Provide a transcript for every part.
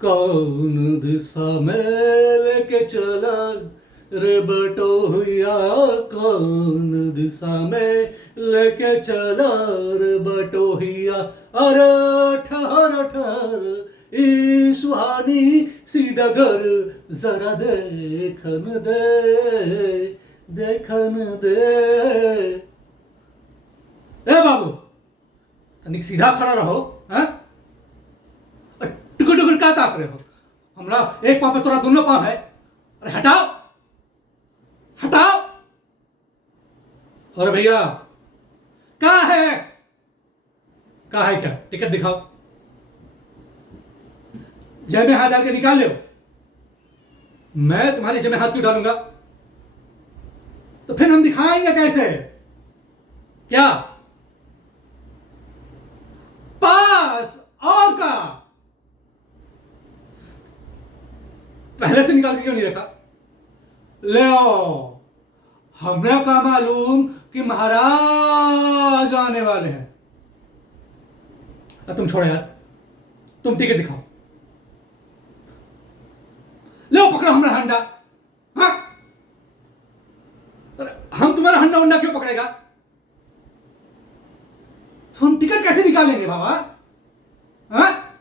कौन दिशा में लेके चला रे बटोहिया, कौन दिशा में लेके चला रे बटोहिया। अरे ठहर ठहर ई सुहानी सी डगर, जरा देखन दे देखन दे। ए बाबू, तनिक सीधा खड़ा रहो। हाँ, टुकुर टुकुर क्या ताक रहे हो? हमरा एक पाँव पे तोरा दोनों पाँव है। अरे हटाओ हटाओ। और भैया कहाँ है? कहाँ है क्या? टिकट दिखाओ। जेब में हाथ डाल के निकाल लो। मैं तुम्हारी जेब में हाथ क्यों डालूंगा? तो फिर हम दिखाएंगे कैसे? क्या पास और का? पहले से निकाल के क्यों नहीं रखा? ले आओ, हमें का मालूम कि महाराज आने वाले हैं। तुम छोड़ो यार, तुम टिकट दिखाओ। लो पकड़ो हमारा हंडा। हाँ, हम तुम्हारा हंडा उंडा क्यों पकड़ेगा? तो हम टिकट कैसे निकालेंगे बाबा? हाँ,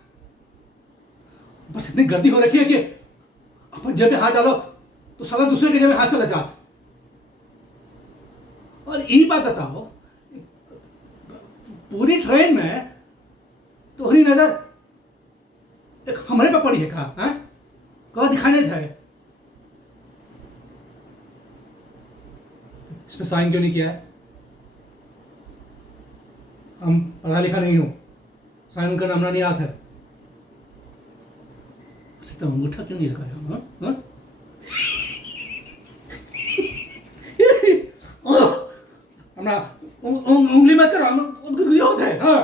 बस इतनी गर्दी हो रखी है कि अपन जेब में हाथ डालो तो साला दूसरे के जेब में हाथ चला जाता। और ये बात बताओ, पूरी ट्रेन में तुम्हारी नजर एक हमारे पे पड़ी है कहा? हाँ, कहा दिखाने थे। इस पे साइन क्यों नहीं किया है? हम पढ़ा लिखा नहीं हूं, साइन करना हमारा नहीं आता है। तो अंगूठा क्यों नहीं लगाया? हाँ हाँ, हमारा उंगली मत करो, हम होते हैं। हाँ,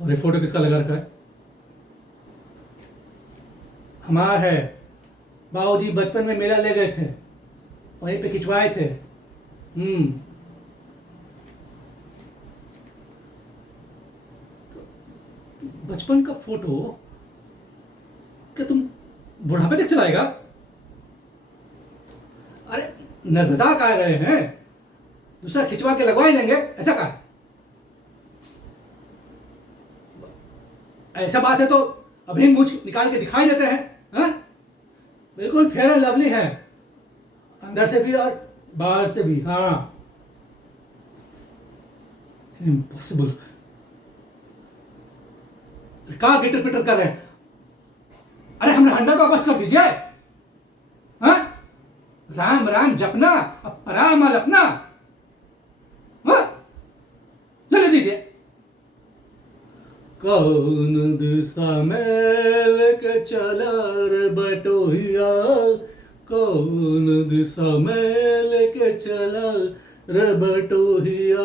और ये फोटो किसका लगा रखा है? हमारा है। बाबूजी बचपन में मेला ले गए थे, वहीं पे खिंचवाए थे। बचपन का फोटो क्या तुम बुढ़ापे तक चलाएगा? अरे नगजा कह रहे हैं, दूसरा खिंचवा के लगवा ही देंगे, ऐसा कहा? ऐसा बात है तो अभी मूंछ निकाल के दिखाई देते हैं। हाँ? बिल्कुल फेयर एंड लवली है, अंदर से भी और बाहर से भी। हाँ, इम्पॉसिबल। कहा गिटर पिटर कर रहे हैं? अरे हमारा हंडा तो वापस कर दीजिए। हाँ? राम राम जपना, अब राम माल अपना। हाँ? ले दीजिए। कौन दिशा में लेके चला रे बटोहिया, कौन दिशा में लेके चला रे बटोहिया।